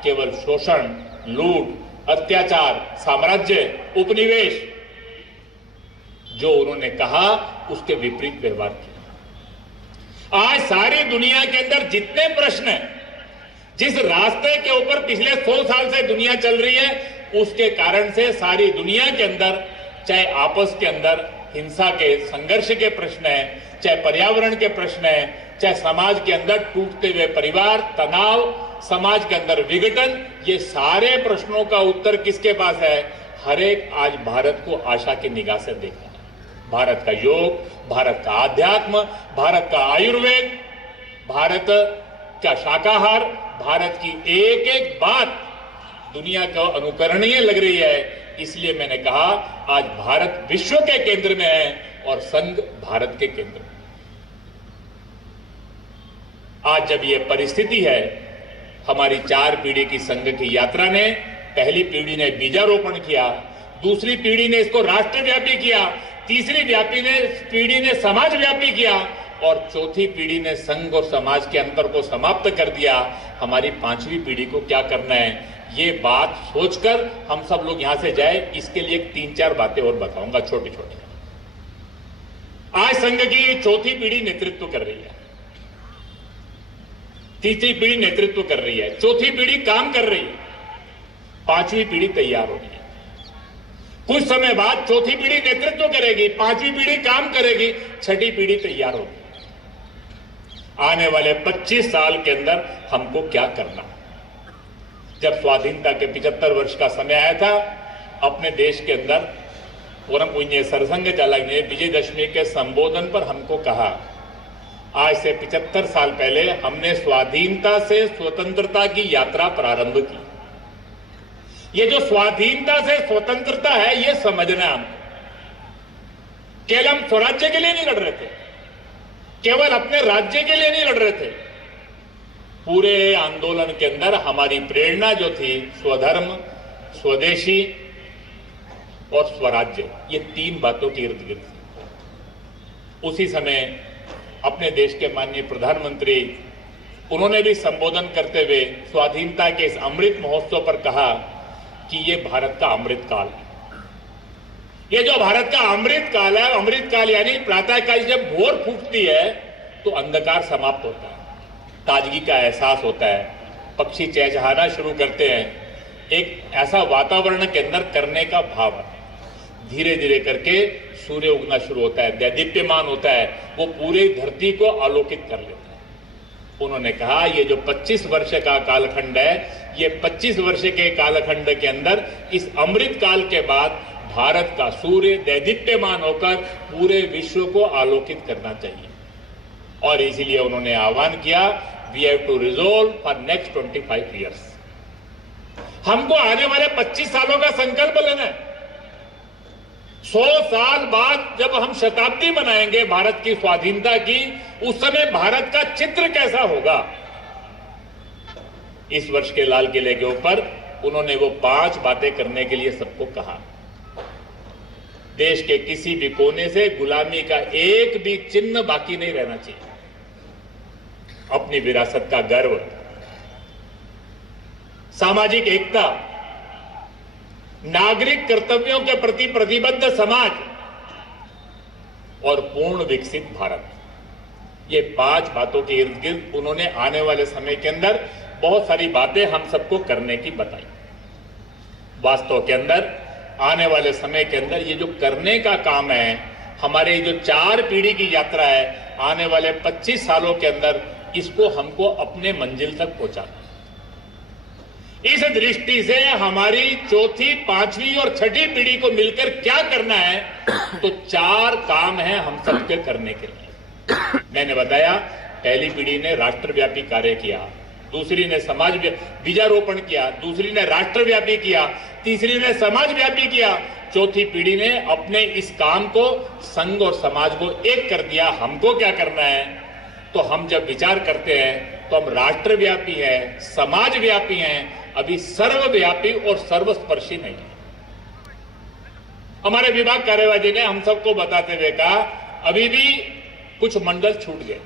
केवल शोषण, लूट, अत्याचार, साम्राज्य, उपनिवेश। जो उन्होंने कहा उसके विपरीत व्यवहार किया। आज सारी दुनिया के अंदर जितने प्रश्न हैं, जिस रास्ते के ऊपर पिछले 100 साल से दुनिया चल रही है, उसके कारण से सारी दुनिया के अंदर, चाहे आपस के अंदर हिंसा के संघर्ष के प्रश्न है, चाहे पर्यावरण के प्रश्न है, चाहे समाज के अंदर टूटते हुए परिवार, तनाव, समाज के अंदर विघटन, ये सारे प्रश्नों का उत्तर किसके पास है? हर एक आज भारत को आशा की निगाह से देखा है। भारत का योग, भारत का आध्यात्म, भारत का आयुर्वेद, भारत का शाकाहार, भारत की एक एक बात दुनिया को अनुकरणीय लग रही है। इसलिए मैंने कहा आज भारत विश्व के केंद्र में है और संघ भारत के केंद्र में। आज जब यह परिस्थिति है, हमारी 4 पीढ़ी की संघ की यात्रा ने, पहली पीढ़ी ने बीजारोपण किया, दूसरी पीढ़ी ने इसको राष्ट्रव्यापी किया, तीसरी पीढ़ी ने समाजव्यापी किया और चौथी पीढ़ी ने संघ और समाज के अंतर को समाप्त कर दिया। हमारी 5वीं पीढ़ी को क्या करना है, ये बात सोचकर हम सब लोग यहां से जाए, इसके लिए 3-4 बातें और बताऊंगा छोटी छोटी। आज संघ की चौथी पीढ़ी नेतृत्व कर रही है, तीसरी पीढ़ी नेतृत्व कर रही है, चौथी पीढ़ी काम कर रही है, 5वीं पीढ़ी तैयार हो रही है। कुछ समय बाद चौथी पीढ़ी नेतृत्व करेगी, 5वीं पीढ़ी काम करेगी, 6ठी पीढ़ी तैयार होगी। आने वाले 25 साल के अंदर हमको क्या करना। जब स्वाधीनता के 75 वर्ष का समय आया था, अपने देश के अंदर परम पूज्य सरसंघ चालक ने विजयदशमी के संबोधन पर हमको कहा, आज से 75 साल पहले हमने स्वाधीनता से स्वतंत्रता की यात्रा प्रारंभ की। ये जो स्वाधीनता से स्वतंत्रता है, ये समझना हम केवल हम स्वराज्य के लिए नहीं लड़ रहे थे, केवल अपने राज्य के लिए नहीं लड़ रहे थे। पूरे आंदोलन के अंदर हमारी प्रेरणा जो थी, स्वधर्म, स्वदेशी और स्वराज्य, ये 3 बातों के इर्द गिर्द थी। उसी समय अपने देश के माननीय प्रधानमंत्री, उन्होंने भी संबोधन करते हुए स्वाधीनता के इस अमृत महोत्सव पर कहा कि ये भारत का अमृत काल है। ये जो भारत का अमृत काल है, अमृत काल यानी प्रातः काल जब भोर फूटती है तो अंधकार समाप्त होता है, ताजगी का एहसास होता है, पक्षी चहचहाना शुरू करते हैं, एक ऐसा वातावरण के अंदर करने का भाव है। धीरे धीरे करके सूर्य उगना शुरू होता है, दैदीप्यमान होता है, वो पूरी धरती को आलोकित कर लेता है। उन्होंने कहा ये जो 25 वर्ष का कालखंड है, ये 25 वर्ष के कालखंड के अंदर इस अमृत काल के बाद भारत का सूर्य दैदीप्यमान होकर पूरे विश्व को आलोकित करना चाहिए। और इसीलिए उन्होंने आह्वान किया, we have to resolve for next 25 years. हमको आने वाले 25 सालों का संकल्प लेना है। 100 साल बाद जब हम शताब्दी मनाएंगे भारत की स्वाधीनता की, उस समय भारत का चित्र कैसा होगा। इस वर्ष के लाल किले के ऊपर उन्होंने वो 5 बातें करने के लिए सबको कहा। देश के किसी भी कोने से गुलामी का एक भी चिन्ह बाकी नहीं रहना चाहिए। अपनी विरासत का गर्व, सामाजिक एकता, नागरिक कर्तव्यों के प्रति प्रतिबद्ध समाज और पूर्ण विकसित भारत, ये 5 बातों के इर्द गिर्द उन्होंने आने वाले समय के अंदर बहुत सारी बातें हम सबको करने की बताई। वास्तव के अंदर आने वाले समय के अंदर ये जो करने का काम है, हमारे जो 4 पीढ़ी की यात्रा है, आने वाले 25 सालों के अंदर इसको हमको अपने मंजिल तक पहुंचाना। इस दृष्टि से हमारी चौथी, 5वीं और 6ठी पीढ़ी को मिलकर क्या करना है, तो 4 काम है हम सबके करने के लिए। मैंने बताया, पहली पीढ़ी ने राष्ट्रव्यापी कार्य किया, दूसरी ने समाज बीजारोपण किया, दूसरी ने राष्ट्रव्यापी किया, तीसरी ने समाजव्यापी किया, चौथी पीढ़ी ने अपने इस काम को संघ और समाज को एक कर दिया। हमको क्या करना है, तो हम जब विचार करते हैं तो हम राष्ट्रव्यापी हैं, समाजव्यापी हैं, अभी सर्वव्यापी और सर्वस्पर्शी नहीं है। हमारे विभाग कार्यवाही ने हम सबको बताते हुए कहा, अभी भी कुछ मंडल छूट गए,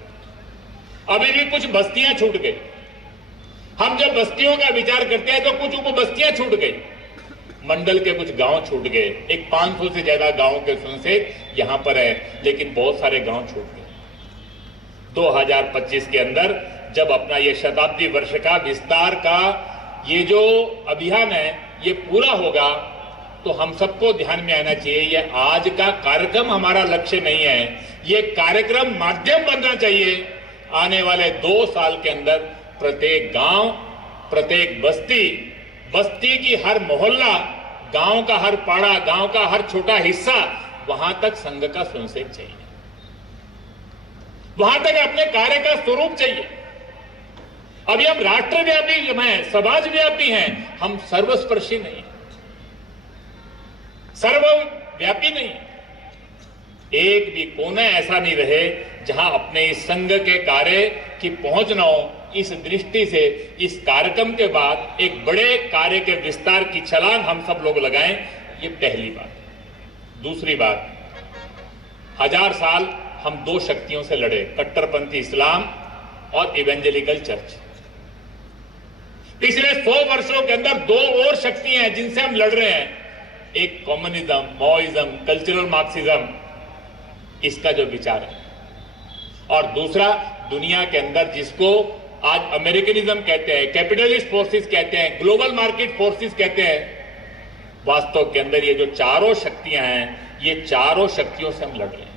अभी भी कुछ बस्तियां छूट गई। हम जब बस्तियों का विचार करते हैं तो कुछ उपबस्तियां छूट गई, मंडल के कुछ गांव छूट गए। एक 500 से ज्यादा गांव के संसेद यहां पर है, लेकिन बहुत सारे गांव छूट गए। 2025 के अंदर जब अपना ये शताब्दी वर्ष का विस्तार का ये जो अभियान है ये पूरा होगा, तो हम सबको ध्यान में आना चाहिए, ये आज का कार्यक्रम हमारा लक्ष्य नहीं है, ये कार्यक्रम माध्यम बनना चाहिए। आने वाले 2 साल के अंदर प्रत्येक गांव, प्रत्येक बस्ती, बस्ती की हर मोहल्ला, गांव का हर पाड़ा, गांव का हर छोटा हिस्सा, वहां तक संघ का स्वयंसेवक चाहिए, वहां तक अपने कार्य का स्वरूप चाहिए। अभी हम राष्ट्रव्यापी हैं, समाजव्यापी हैं, हम सर्वस्पर्शी नहीं, सर्वव्यापी नहीं। एक भी कोना ऐसा नहीं रहे जहां अपने इस संघ के कार्य की पहुंच न हो। इस दृष्टि से इस कार्यक्रम के बाद एक बड़े कार्य के विस्तार की छलांग हम सब लोग लगाएं, ये पहली बात। दूसरी बात, 1000 साल हम दो शक्तियों से लड़े, कट्टरपंथी इस्लाम और इवेंजेलिकल चर्च। पिछले 100 वर्षों के अंदर दो और शक्तियां हैं जिनसे हम लड़ रहे हैं, एक कम्युनिज्म, माओइज्म, कल्चरल मार्क्सिज्म, इसका जो विचार है, और दूसरा दुनिया के अंदर जिसको आज अमेरिकनिज्म कहते हैं, कैपिटलिस्ट फोर्सेस कहते हैं, ग्लोबल मार्केट फोर्सेस कहते हैं। वास्तव के अंदर ये जो चारों शक्तियां हैं, ये चारों शक्तियों से हम लड़ रहे हैं।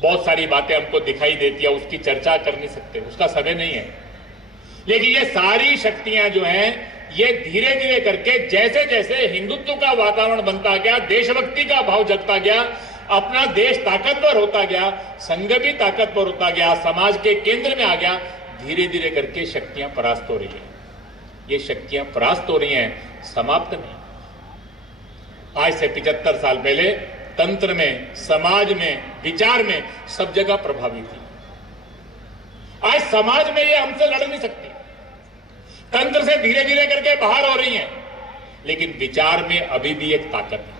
बहुत सारी बातें हमको दिखाई देती है, उसकी चर्चा कर नहीं सकते, उसका समय नहीं है। लेकिन ये सारी शक्तियां जो हैं, ये धीरे धीरे करके जैसे जैसे हिंदुत्व का वातावरण बनता गया, देशभक्ति का भाव जगता गया, अपना देश ताकतवर होता गया, संघ भी ताकतवर होता गया, समाज के केंद्र में आ गया, धीरे धीरे करके शक्तियां परास्त हो रही हैं। ये शक्तियां परास्त हो रही हैं, समाप्त नहीं। आज से 75 साल पहले तंत्र में, समाज में, विचार में सब जगह प्रभावी थी। आज समाज में ये हमसे लड़ नहीं सकती, तंत्र से धीरे धीरे करके बाहर हो रही हैं, लेकिन विचार में अभी भी एक ताकत है।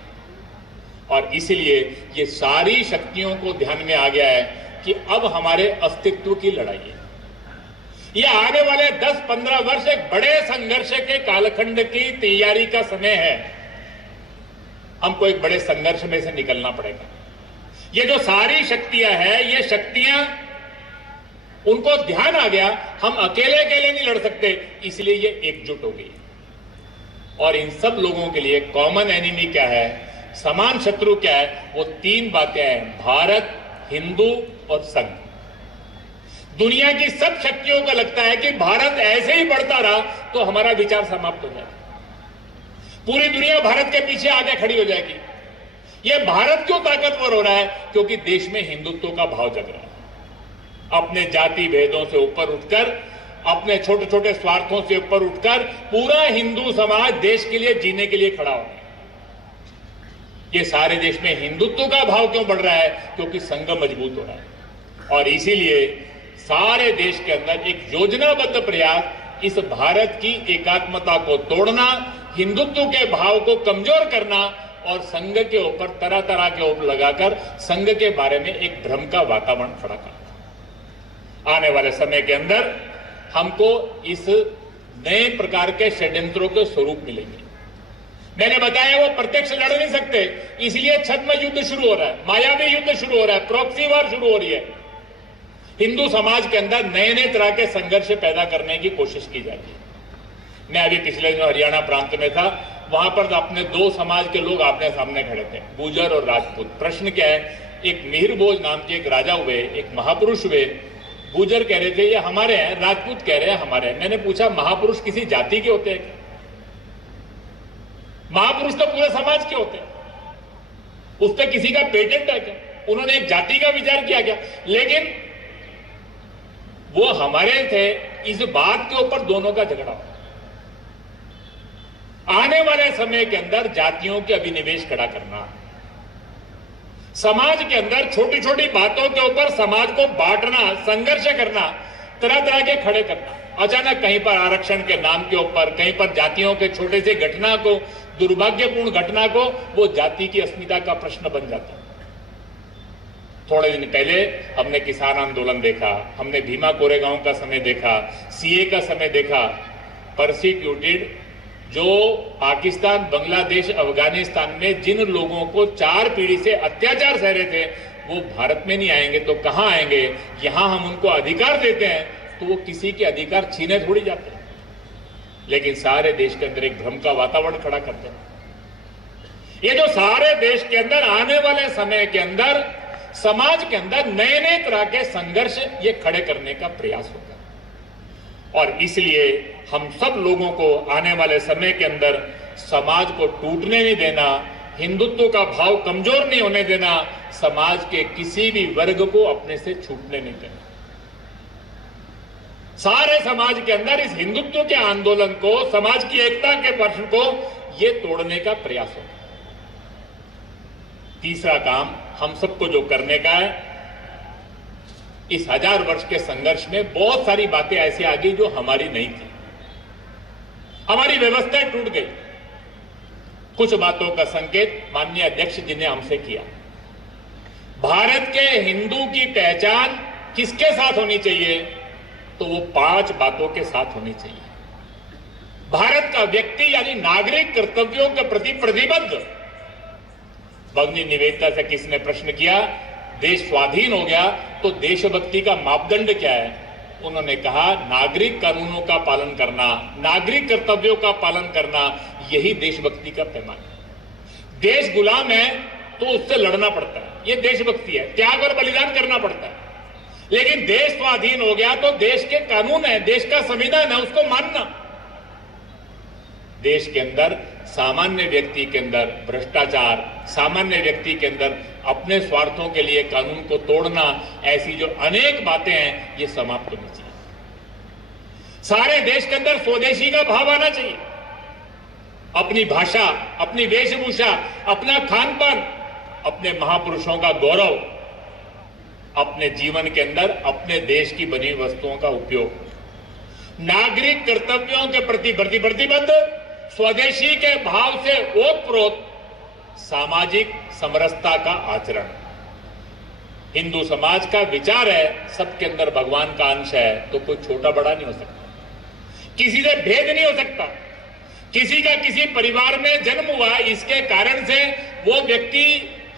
और इसलिए ये सारी शक्तियों को ध्यान में आ गया है कि अब हमारे अस्तित्व की लड़ाई है। ये आने वाले 10-15 वर्ष एक बड़े संघर्ष के कालखंड की तैयारी का समय है। हमको एक बड़े संघर्ष में से निकलना पड़ेगा। ये जो सारी शक्तियां हैं, ये शक्तियां, उनको ध्यान आ गया हम अकेले अकेले नहीं लड़ सकते, इसलिए ये एकजुट हो गई। और इन सब लोगों के लिए कॉमन एनिमी क्या है, समान शत्रु क्या है, वो 3 बातें हैं, भारत, हिंदू और संघ। दुनिया की सब शक्तियों को लगता है कि भारत ऐसे ही बढ़ता रहा तो हमारा विचार समाप्त हो जाएगा, पूरी दुनिया भारत के पीछे आके खड़ी हो जाएगी। ये भारत क्यों ताकतवर हो रहा है? क्योंकि देश में हिंदुत्व का भाव जग रहा है। अपने जाति भेदों से ऊपर उठकर, अपने छोटे छोटे स्वार्थों से ऊपर उठकर पूरा हिंदू समाज देश के लिए जीने के लिए खड़ा हो गया। ये सारे देश में हिंदुत्व का भाव क्यों बढ़ रहा है? क्योंकि संघ मजबूत हो रहा है। और इसीलिए सारे देश के अंदर एक योजनाबद्ध प्रयास इस भारत की एकात्मता को तोड़ना, हिंदुत्व के भाव को कमजोर करना और संघ के ऊपर तरह तरह के ओप लगाकर संघ के बारे में एक भ्रम का वातावरण खड़ा करना। आने वाले समय के अंदर हमको इस नए प्रकार के षड्यंत्रों के स्वरूप मिलेंगे। मैंने बताया वो प्रत्यक्ष लड़ नहीं सकते, इसलिए छद्म युद्ध शुरू हो रहा है, मायावी युद्ध शुरू हो रहा है, प्रॉक्सी वॉर शुरू हो रही है। हिंदू समाज के अंदर नए नए तरह के संघर्ष पैदा करने की कोशिश की जाती है। मैं अभी पिछले दिनों हरियाणा प्रांत में था, वहां पर अपने 2 समाज के लोग आमने सामने खड़े थे, गुर्जर और राजपूत। प्रश्न क्या है, एक मिहिर भोज नाम के एक राजा हुए, एक महापुरुष हुए। गुर्जर कह रहे थे ये हमारे हैं, राजपूत कह रहे हैं हमारे हैं। मैंने पूछा महापुरुष किसी जाति के होते हैं? महापुरुष तो पूरे समाज के होते हैं, उस पर किसी का पेटेंट है क्या? उन्होंने एक जाति का विचार किया क्या? लेकिन वो हमारे थे, इस बात के ऊपर दोनों का झगड़ा हो। आने वाले समय के अंदर जातियों के अभिनिवेश खड़ा करना, समाज के अंदर छोटी छोटी बातों के ऊपर समाज को बांटना, संघर्ष करना, तरह तरह के खड़े करना। अचानक कहीं पर आरक्षण के नाम के ऊपर, कहीं पर जातियों के छोटे से घटना को, दुर्भाग्यपूर्ण घटना को, वो जाति की अस्मिता का प्रश्न बन जाता है। थोड़े दिन पहले हमने किसान आंदोलन देखा, हमने भीमा कोरेगांव का समय देखा, सीए का समय देखा। परसिक्यूटेड जो पाकिस्तान, बांग्लादेश, अफगानिस्तान में जिन लोगों को 4 पीढ़ी से अत्याचार सह रहे थे, वो भारत में नहीं आएंगे तो कहां आएंगे? यहां हम उनको अधिकार देते हैं तो वो किसी के अधिकार छीने थोड़ी जाते हैं, लेकिन सारे देश के अंदर एक भ्रम का वातावरण खड़ा करते हैं। ये जो सारे देश के अंदर आने वाले समय के अंदर समाज के अंदर नए नए तरह के संघर्ष ये खड़े करने का प्रयास होगा। और इसलिए हम सब लोगों को आने वाले समय के अंदर समाज को टूटने नहीं देना, हिंदुत्व का भाव कमजोर नहीं होने देना, समाज के किसी भी वर्ग को अपने से छूटने नहीं देना। सारे समाज के अंदर इस हिंदुत्व के आंदोलन को, समाज की एकता के प्रश्न को ये तोड़ने का प्रयास होगा। तीसरा काम हम सबको जो करने का है, इस 1000 वर्ष के संघर्ष में बहुत सारी बातें ऐसी आ गई जो हमारी नहीं थी। हमारी व्यवस्थाएं टूट गई। कुछ बातों का संकेत माननीय अध्यक्ष जी ने हमसे किया। भारत के हिंदू की पहचान किसके साथ होनी चाहिए? तो वो 5 बातों के साथ होनी चाहिए। भारत का व्यक्ति यानी नागरिक कर्तव्यों के प्रति प्रतिबद्ध। भगिनी निवेदिता से किसने प्रश्न किया, देश स्वाधीन हो गया तो देशभक्ति का मापदंड क्या है? उन्होंने कहा, नागरिक कानूनों का पालन करना, नागरिक कर्तव्यों का पालन करना, यही देशभक्ति का पैमाना है। देश गुलाम है तो उससे लड़ना पड़ता है, यह देशभक्ति है। त्याग और बलिदान करना पड़ता है। लेकिन देश स्वाधीन हो गया तो देश के कानून है, देश का संविधान है, उसको मानना। देश के अंदर सामान्य व्यक्ति के अंदर भ्रष्टाचार, सामान्य व्यक्ति के अंदर अपने स्वार्थों के लिए कानून को तोड़ना, ऐसी जो अनेक बातें हैं, ये समाप्त होनी चाहिए। सारे देश के अंदर स्वदेशी का भाव आना चाहिए। अपनी भाषा, अपनी वेशभूषा, अपना खान-पान, अपने महापुरुषों का गौरव, अपने जीवन के अंदर अपने देश की बनी वस्तुओं का उपयोग, नागरिक कर्तव्यों के प्रति प्रतिबद्ध, स्वदेशी के भाव से ओतप्रोत सामाजिक समरसता का आचरण। हिंदू समाज का विचार है सबके अंदर भगवान का अंश है, तो कोई छोटा बड़ा नहीं हो सकता, किसी से भेद नहीं हो सकता। किसी का किसी परिवार में जन्म हुआ, इसके कारण से वो व्यक्ति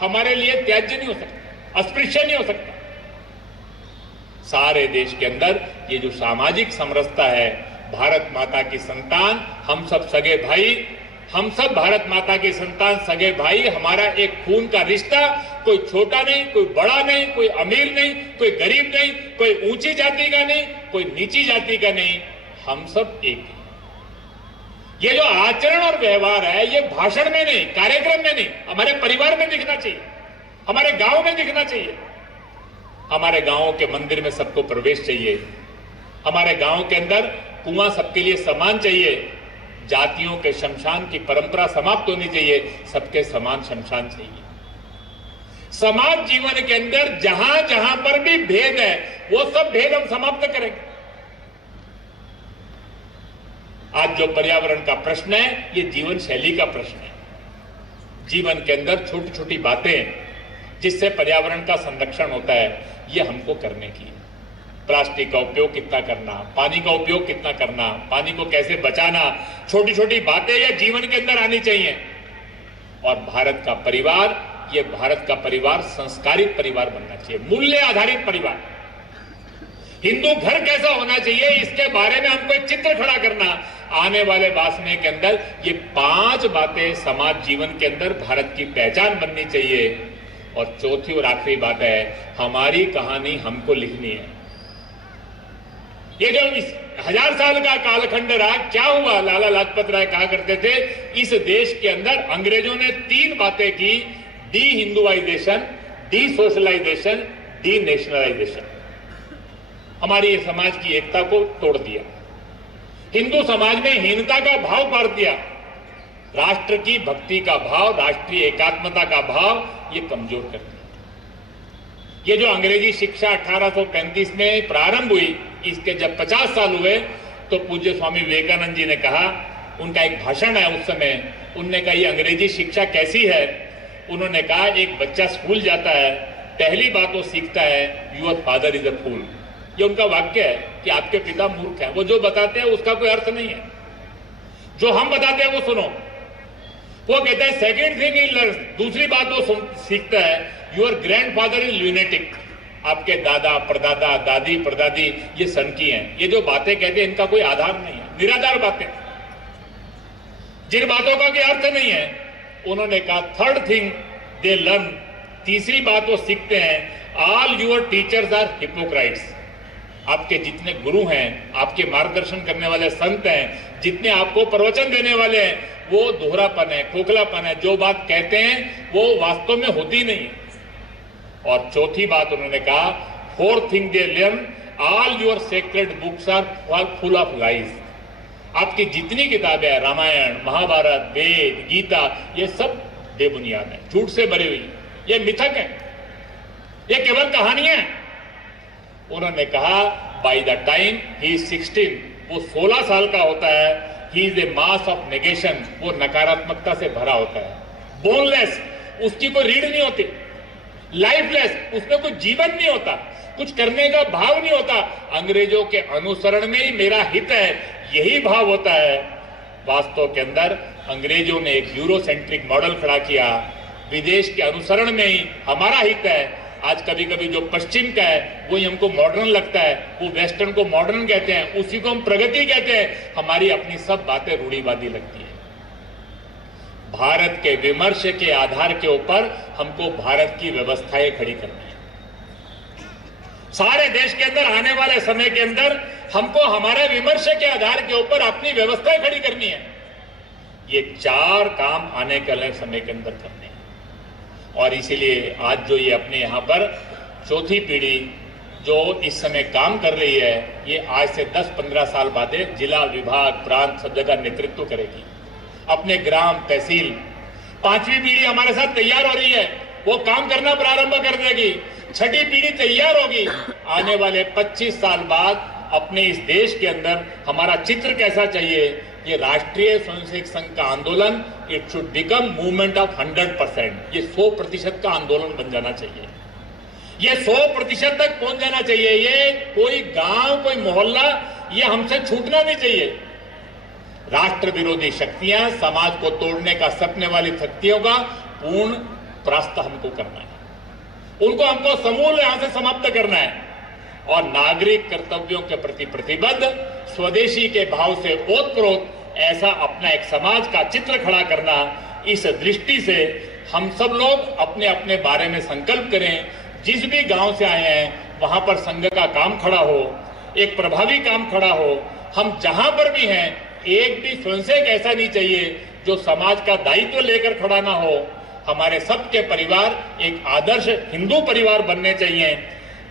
हमारे लिए त्याज्य नहीं हो सकता, अस्पृश्य नहीं हो सकता। सारे देश के अंदर ये जो सामाजिक समरसता है, भारत माता की संतान, हम सब सगे भाई, हम सब भारत माता की संतान, सगे भाई, हमारा एक खून का रिश्ता, कोई छोटा नहीं, कोई बड़ा नहीं, कोई अमीर नहीं, कोई गरीब नहीं, कोई ऊंची जाति का नहीं, कोई नीची जाति का नहीं, हम सब एक हैं। ये जो आचरण और व्यवहार है, ये भाषण में नहीं, कार्यक्रम में नहीं, हमारे परिवार में दिखना चाहिए, हमारे गांव में दिखना चाहिए। हमारे गांवों के मंदिर में सबको प्रवेश चाहिए, हमारे गांव के अंदर कुआं सबके लिए समान चाहिए, जातियों के शमशान की परंपरा समाप्त होनी चाहिए, सबके समान शमशान चाहिए। समाज जीवन के अंदर जहां जहां पर भी भेद है, वो सब भेद हम समाप्त करेंगे। आज जो पर्यावरण का प्रश्न है, ये जीवन शैली का प्रश्न है। जीवन के अंदर छोटी छोटी बातें जिससे पर्यावरण का संरक्षण होता है, ये हमको करने की है। प्लास्टिक का उपयोग कितना करना, पानी का उपयोग कितना करना, पानी को कैसे बचाना, छोटी छोटी बातें ये जीवन के अंदर आनी चाहिए। और भारत का परिवार, ये भारत का परिवार संस्कारित परिवार बनना चाहिए, मूल्य आधारित परिवार। हिंदू घर कैसा होना चाहिए, इसके बारे में हमको एक चित्र खड़ा करना। आने वाले वासने के अंदर ये 5 बातें समाज जीवन के अंदर भारत की पहचान बननी चाहिए। और चौथी और आखिरी बात है, हमारी कहानी हमको लिखनी है। ये जो इस 1000 साल का कालखंड रहा, क्या हुआ? लाला लाजपत राय कहा करते थे, इस देश के अंदर अंग्रेजों ने 3 बातें की, de Hinduisation, de socialisation, de nationalisation. हमारी ये समाज की एकता को तोड़ दिया, हिंदू समाज में हीनता का भाव पार दिया, राष्ट्र की भक्ति का भाव, राष्ट्रीय एकात्मता का भाव ये कमजोर कर दिया। ये जो अंग्रेजी शिक्षा 1835 में प्रारंभ हुई, इसके जब 50 साल हुए तो पूज्य स्वामी विवेकानंद जी ने कहा, उनका एक भाषण है उस समय, उनने कहा ये अंग्रेजी शिक्षा कैसी है? उन्होंने कहा, एक बच्चा स्कूल जाता है, पहली बात वो सीखता है, योर फादर इज अ फूल। ये उनका वाक्य है कि आपके पिता मूर्ख हैं, वो जो बताते हैं उसका कोई अर्थ नहीं है, जो हम बताते हैं वो सुनो। वो कहता है सेकेंड थिंग इज लर्न, दूसरी बात वो सीखता है, योर ग्रैंडफादर इज ल्यूनेटिक। आपके दादा, परदादा, दादी, परदादी ये सनकी हैं। ये जो बातें कहते हैं इनका कोई आधार नहीं है, निराधार बातें, जिन बातों का कोई अर्थ नहीं है। उन्होंने कहा थर्ड थिंग दे लर्न, तीसरी बात वो सीखते हैं, ऑल योर टीचर्स आर हिपोक्राइट्स। आपके जितने गुरु हैं, आपके मार्गदर्शन करने वाले संत हैं, जितने आपको प्रवचन देने वाले हैं, वो दोहरापन है, खोखलापन है, जो बात कहते हैं वो वास्तव में होती नहीं है। और चौथी बात उन्होंने कहा, fourth thing they learn, all your sacred books are full of lies. आपकी जितनी किताबें हैं, रामायण, महाभारत, वेद, गीता, ये सब बेबुनियाद है, झूठ से भरी हुई, ये मिथक है, ये केवल कहानियां हैं। उन्होंने कहा by the time he is 16, वो 16 साल का होता है, he is a mass of negation, वो नकारात्मकता से भरा होता है, बोनलेस, उसकी कोई रीढ़ नहीं होती, लाइफलेस, उसमें कोई जीवन नहीं होता, कुछ करने का भाव नहीं होता, अंग्रेजों के अनुसरण में ही मेरा हित है, यही भाव होता है। वास्तव के अंदर अंग्रेजों ने एक यूरोसेंट्रिक मॉडल खड़ा किया, विदेश के अनुसरण में ही हमारा हित है। आज कभी कभी जो पश्चिम का है वही हमको मॉडर्न लगता है, वो वेस्टर्न को मॉडर्न कहते हैं, उसी को हम प्रगति कहते हैं, हमारी अपनी सब बातें रूढ़िवादी लगती है। भारत के विमर्श के आधार के ऊपर हमको भारत की व्यवस्थाएं खड़ी करनी है। सारे देश के अंदर आने वाले समय के अंदर हमको हमारे विमर्श के आधार के ऊपर अपनी व्यवस्थाएं खड़ी करनी है। ये 4 काम आने वाले समय के अंदर करने हैं। और इसीलिए आज जो ये अपने यहाँ पर चौथी पीढ़ी जो इस समय काम कर रही है, ये आज से 10-15 साल बाद जिला, विभाग, प्रांत सब जगह नेतृत्व करेगी। अपने ग्राम, तहसील, 5वीं पीढ़ी हमारे साथ तैयार हो रही है, वो काम करना प्रारंभ कर देगी। 6ठी पीढ़ी तैयार होगी। आने वाले 25 साल बाद अपने इस देश के अंदर हमारा चित्र कैसा चाहिए, ये राष्ट्रीय स्वयंसेवक संघ का आंदोलन, it should become movement of 100%, ये 100% का आंदोलन बन जाना चाहिए, ये 100% तक पहुंच जाना चाहिए। ये कोई गांव, कोई मोहल्ला, ये हमसे छूटना नहीं चाहिए। राष्ट्र विरोधी शक्तियां, समाज को तोड़ने का सपने वाली शक्तियों का पूर्ण परास्त हमको करना है, उनको हमको समूल यहां से समाप्त करना है और नागरिक कर्तव्यों के प्रति प्रतिबद्ध, स्वदेशी के भाव से ओतप्रोत ऐसा अपना एक समाज का चित्र खड़ा करना। इस दृष्टि से हम सब लोग अपने अपने बारे में संकल्प करें। जिस भी गांव से आए हैं वहां पर संघ का काम खड़ा हो, एक प्रभावी काम खड़ा हो। हम जहां पर भी हैं, एक भी स्वयंसेवक ऐसा नहीं चाहिए जो समाज का दायित्व लेकर खड़ा ना हो। हमारे सबके परिवार एक आदर्श हिंदू परिवार बनने चाहिए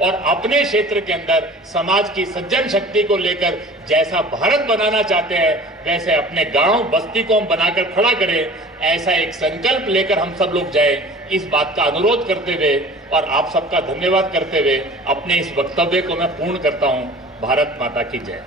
और अपने क्षेत्र के अंदर समाज की सज्जन शक्ति को लेकर जैसा भारत बनाना चाहते हैं वैसे अपने गांव, बस्ती को हम बनाकर खड़ा करें, ऐसा एक संकल्प लेकर हम सब लोग जाएं। इस बात का अनुरोध करते हुए और आप सबका धन्यवाद करते हुए अपने इस वक्तव्य को मैं पूर्ण करता हूं। भारत माता की जय।